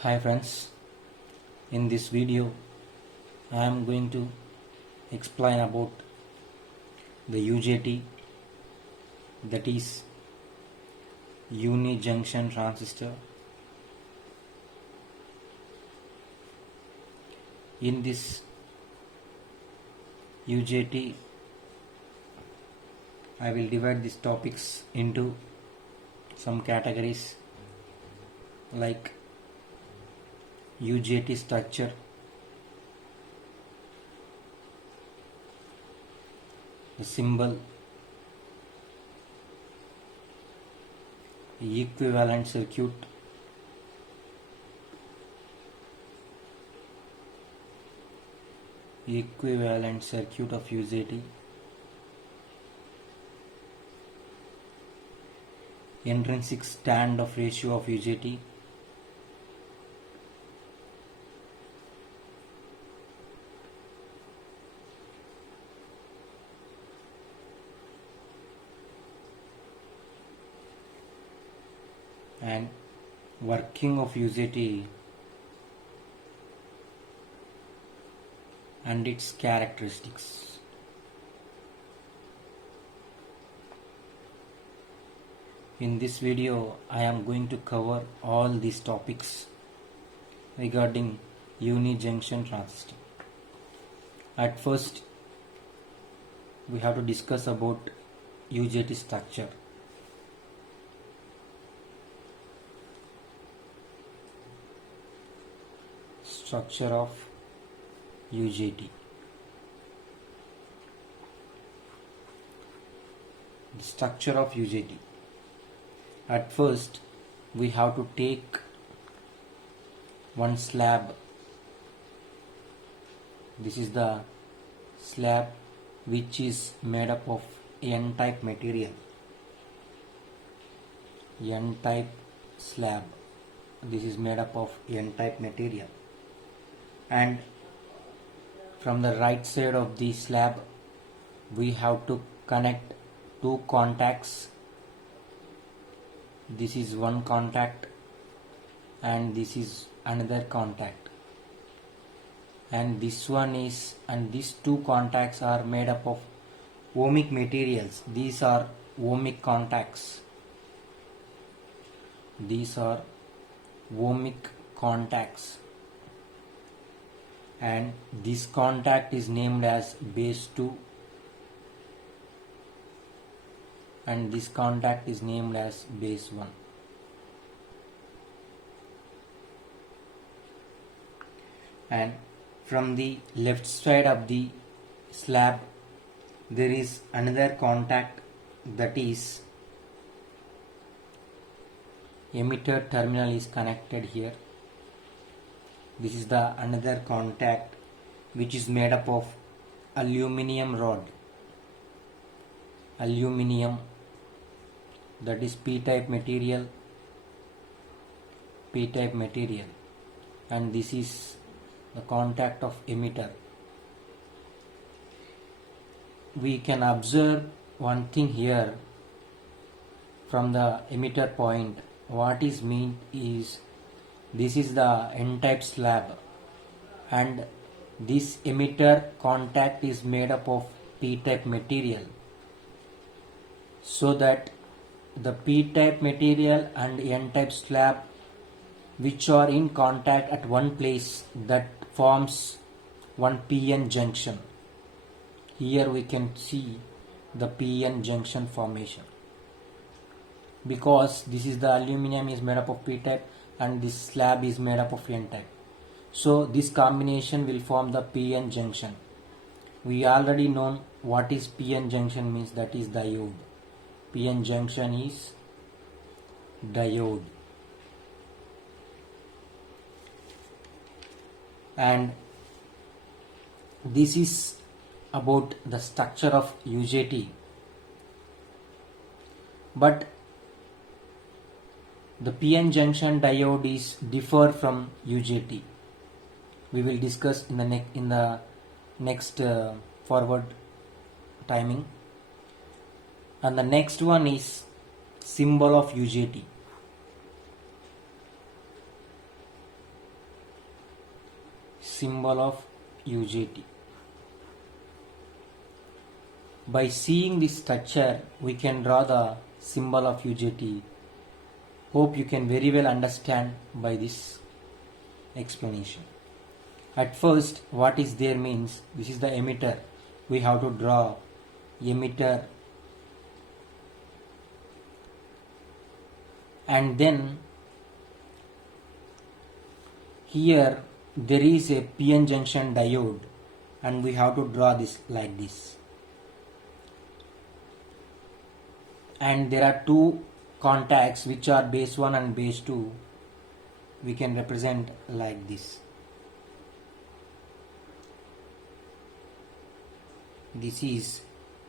Hi friends, in this video I am going to explain about the UJT, that is uni-junction transistor. In this UJT I will divide these topics into some categories like UJT structure, the symbol, equivalent circuit, of UJT, intrinsic standoff ratio of UJT, and working of UJT and its characteristics. In this video I am going to cover all these topics regarding uni-junction transistor. At first we have to discuss about UJT structure. Structure of UJT. The structure of UJT. At first we have to take one slab. This is the slab which is made up of N-type material. N-type slab. This is made up of N-type material. And from the right side of the slab we have to connect two contacts. This is one contact and this is another contact, and this one is, and these two contacts are made up of ohmic materials. These are ohmic contacts. These are ohmic contacts, and this contact is named as base 2 and this contact is named as base 1. And from the left side of the slab there is another contact, that is emitter terminal is connected here. This is the another contact which is made up of aluminium rod. Aluminium, that is p-type material. P-type material, and this is the contact of emitter. We can observe one thing here from the emitter point. What is meant is, this is the N-type slab and this emitter contact is made up of P-type material, so that the P-type material and N-type slab which are in contact at one place, that forms one PN junction. Here we can see the PN junction formation, because this is the aluminium is made up of P-type and this slab is made up of N-type. So this combination will form the PN junction. We already know what is PN junction means, that is diode. PN junction is diode. And this is about the structure of UJT. But the PN junction diode is differ from UJT. We will discuss in the next forward timing. And the next one is symbol of UJT. symbol of UJT. By seeing this structure, we can draw the symbol of UJT. Hope you can very well understand by this explanation. At first, what is there means this is the emitter. We have to draw emitter, and then here there is a PN junction diode, and we have to draw this like this. And there are two contacts which are base 1 and base 2. We can represent like this. This is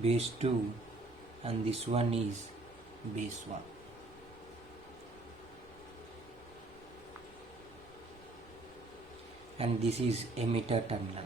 base 2 and this one is base 1. And this is emitter terminal.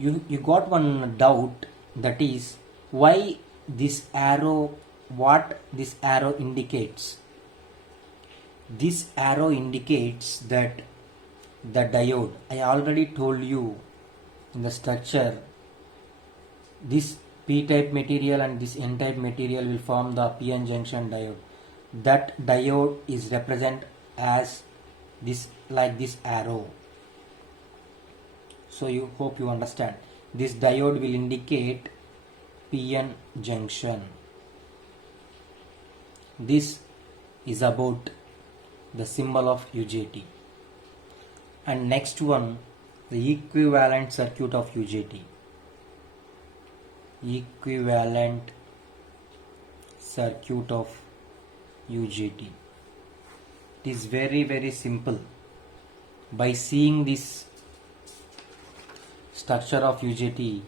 You got one doubt, that is why this arrow, what this arrow indicates. This arrow indicates that the diode, I already told you in the structure, this p-type material and this n-type material will form the PN junction diode. That diode is represented as this, like this arrow. So you hope you understand. This diode will indicate PN junction. This is about the symbol of UJT. And next one, the equivalent circuit of UJT. Equivalent circuit of UJT. It is very simple. By seeing this structure of UJT,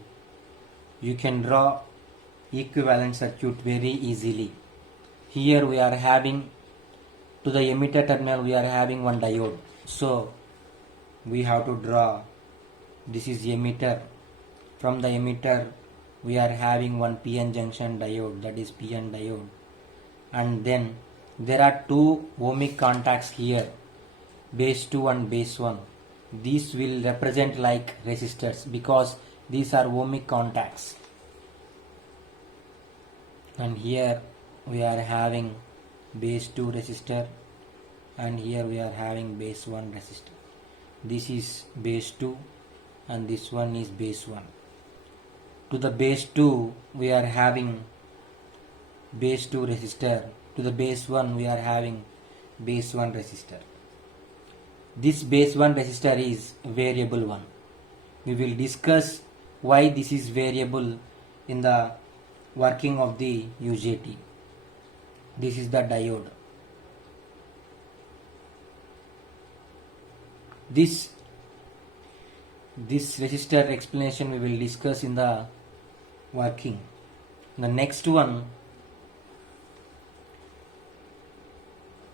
you can draw equivalent circuit very easily. Here we are having, to the emitter terminal we are having one diode. So we have to draw, this is emitter. From the emitter we are having one PN junction diode, that is PN diode. And then there are two ohmic contacts here, base 2 and base 1. These will represent like resistors because these are ohmic contacts. And here we are having base 2 resistor, and here we are having base 1 resistor. This is base 2 and this one is base 1. To the base 2 we are having base 2 resistor. To the base 1 we are having base 1 resistor. This base 1 resistor is variable one. We will discuss why this is variable in the working of the UJT. This is the diode. This resistor explanation we will discuss in the working. The next one,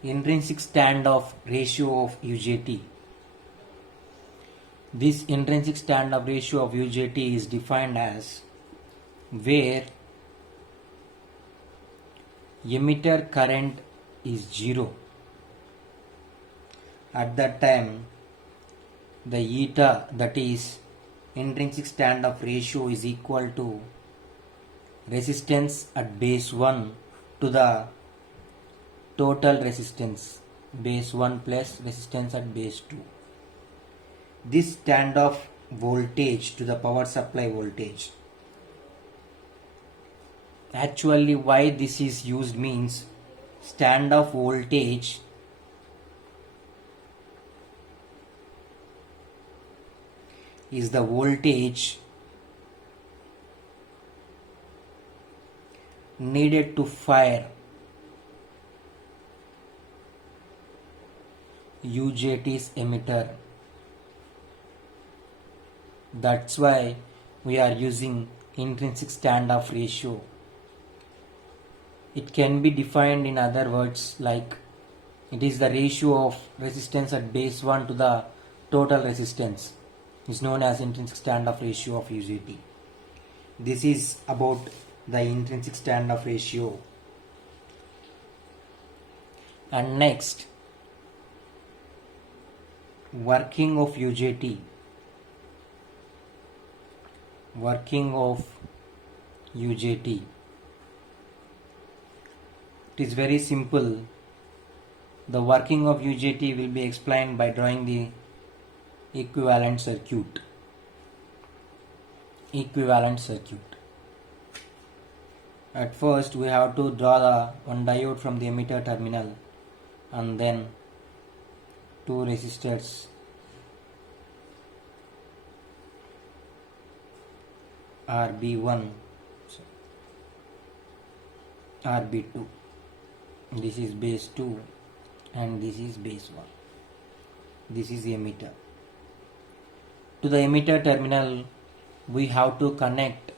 intrinsic standoff ratio of UJT. This intrinsic standoff ratio of UJT is defined as where emitter current is 0. At that time the eta, that is intrinsic standoff ratio, is equal to resistance at base 1 to the total resistance, base 1 plus resistance at base 2. This standoff voltage to the power supply voltage. Actually why this is used means, standoff voltage is the voltage needed to fire UJT's emitter. That's why we are using intrinsic standoff ratio. It can be defined in other words like it is the ratio of resistance at base 1 to the total resistance, is known as intrinsic standoff ratio of UJT. This is about the intrinsic standoff ratio. And next, working of UJT. Working of UJT. It is very simple. The working of UJT will be explained by drawing the equivalent circuit. Equivalent circuit. At first we have to draw the one diode from the emitter terminal and then two resistors RB1, RB2. This is base 2 and this is base 1. This is the emitter. To the emitter terminal we have to connect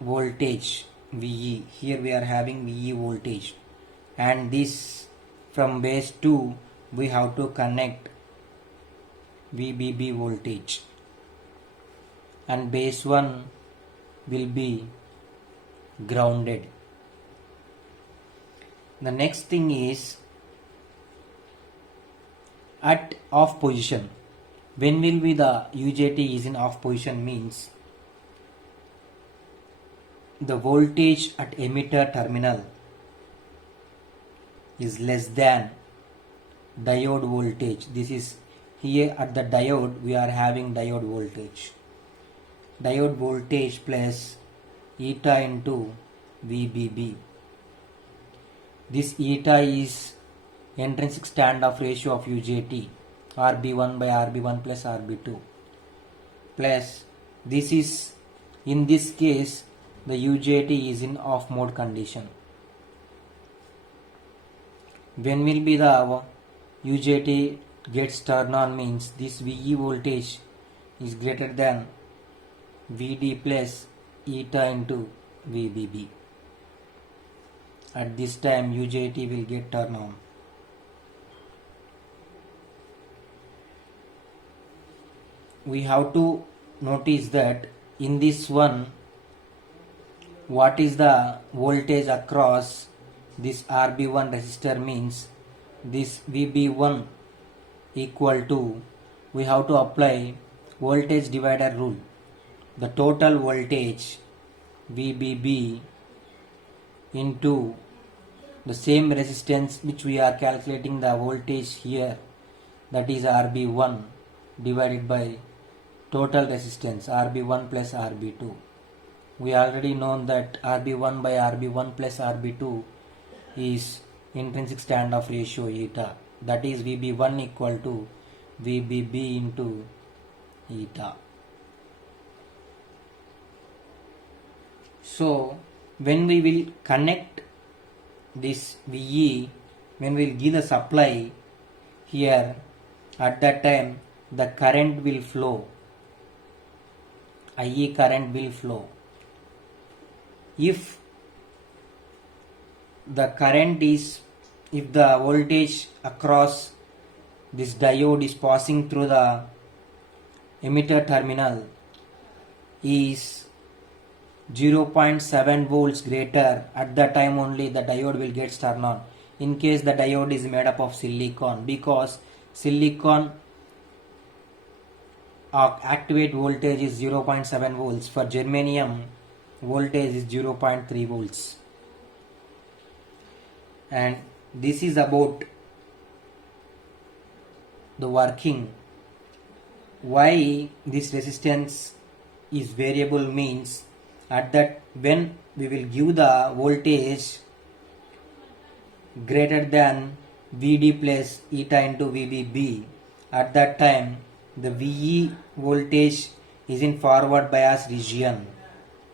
voltage VE. Here we are having VE voltage, and this from base 2 we have to connect VBB voltage, and base 1 will be grounded. The next thing is at off position. When will be the UJT is in off position means the voltage at emitter terminal is less than diode voltage. This is here at the diode we are having diode voltage. Diode voltage plus eta into VBB. This eta is intrinsic standoff ratio of UJT, RB1 by RB1 plus RB2, plus this is, in this case the UJT is in off mode condition. When will be the UJT gets turned on means this VE voltage is greater than VD plus eta into VBB. At this time UJT will get turned on. We have to notice that in this one, what is the voltage across this RB1 resistor means this VB1 equal to, we have to apply voltage divider rule. The total voltage VBB into the same resistance which we are calculating the voltage here, that is RB1 divided by total resistance RB1 plus RB2. We already know that RB1 by RB1 plus RB2 is intrinsic standoff ratio eta, that is VB1 equal to VBB into eta. So when we will connect this VE, when we will give the supply here, at that time the current will flow, IE current will flow. If the current is, if the voltage across this diode is passing through the emitter terminal is 0.7 volts greater, at that time only the diode will get turned on. In case the diode is made up of silicon, because silicon activate voltage is 0.7 volts. For germanium voltage is 0.3 volts. And this is about the working. Why this resistance is variable means, at that when we will give the voltage greater than VD plus eta into VBB, at that time the VE voltage is in forward bias region,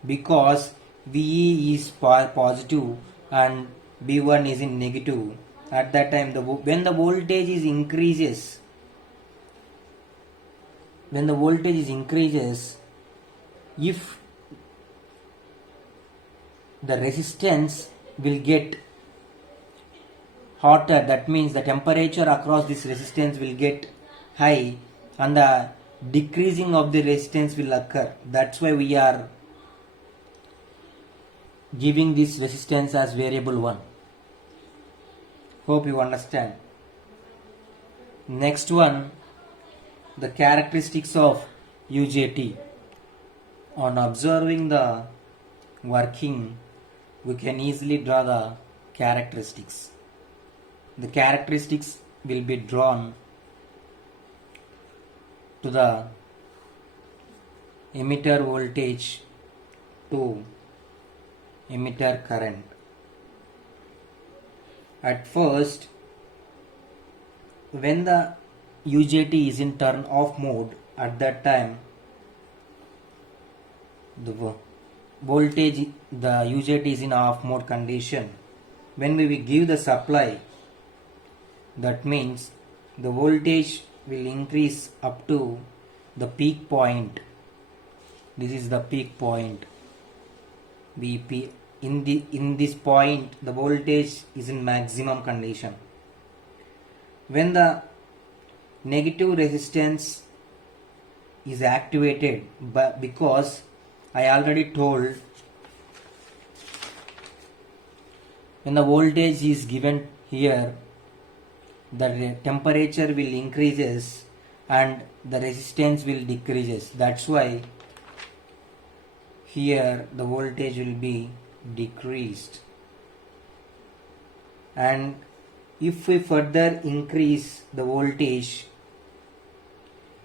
because VE is positive and B1 is in negative. At that time when the voltage is increases, if the resistance will get hotter, that means the temperature across this resistance will get high and the decreasing of the resistance will occur. That's why we are giving this resistance as variable 1. Hope you understand. Next one, the characteristics of UJT. On observing the working, we can easily draw the characteristics. The characteristics will be drawn to the emitter voltage to emitter current. At first, when the UJT is in turn off mode, at that time the voltage, the UJT is in off mode condition. When we will give the supply, that means the voltage will increase up to the peak point. This is the peak point VP. In this point, the voltage is in maximum condition. When the negative resistance is activated, but because I already told, when the voltage is given here, the temperature will increases and the resistance will decreases. That's why here the voltage will be decreased. And if we further increase the voltage,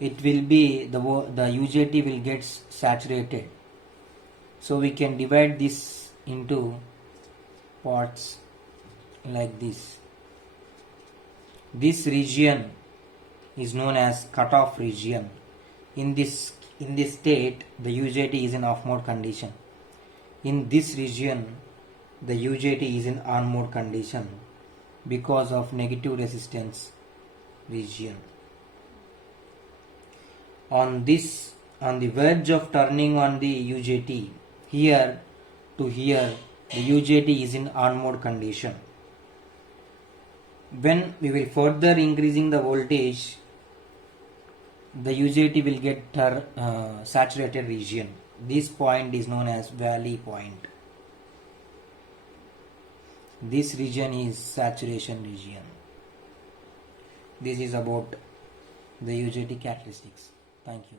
it will be the UJT will get saturated. So we can divide this into parts like this. This region is known as cutoff region. In this state, the UJT is in off mode condition. In this region, the UJT is in on mode condition because of negative resistance region. On the verge of turning on the UJT, here to here, the UJT is in on mode condition. When we will further increasing the voltage, the UJT will get saturated region. This point is known as valley point. This region is saturation region. This is about the UJT characteristics. Thank you.